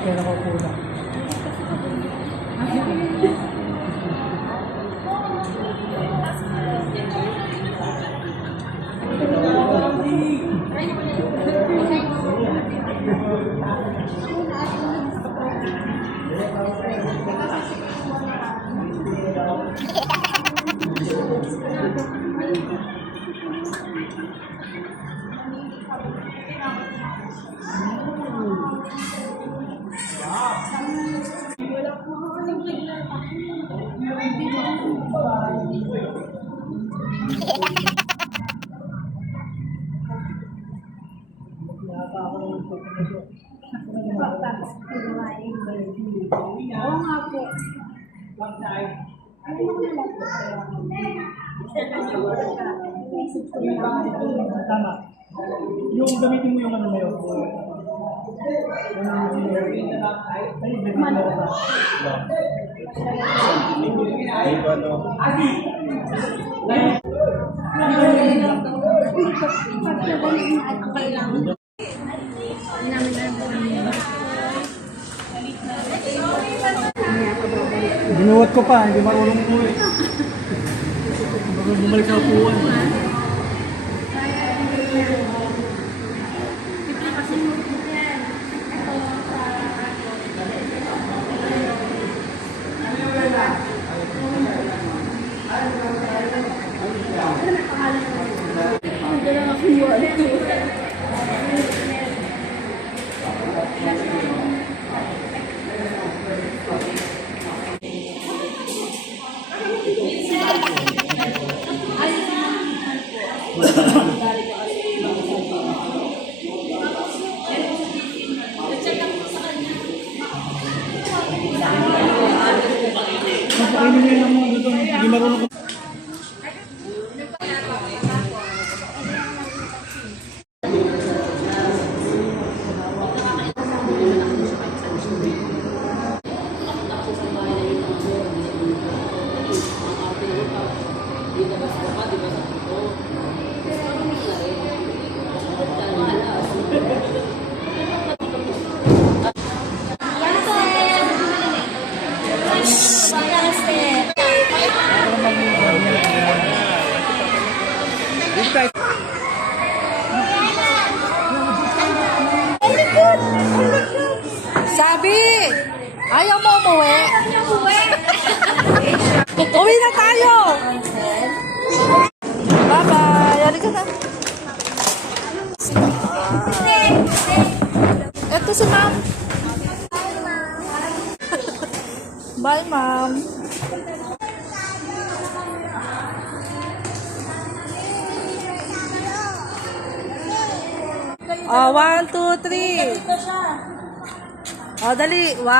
kaya nakaupo na. Oo nga po. Tama. Yung gamitin mo yung ano na yun. Ay, gamitin mo ba? Binuwat ko pa, hindi marunong po eh. Baka bumalik sa upuan. Kainin niyo lang mga doon, hindi marunong. Sabi! Ayaw mo umuwi? Uwi na tayo! Bye-bye! Halika na. Ito si ma'am. Bye, ma'am. Oh, 1, 2, 3. Oh, dali. 1.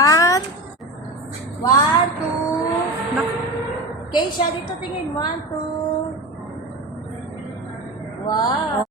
1, 2. Keisha, dito tingin. 1, 2. Wow.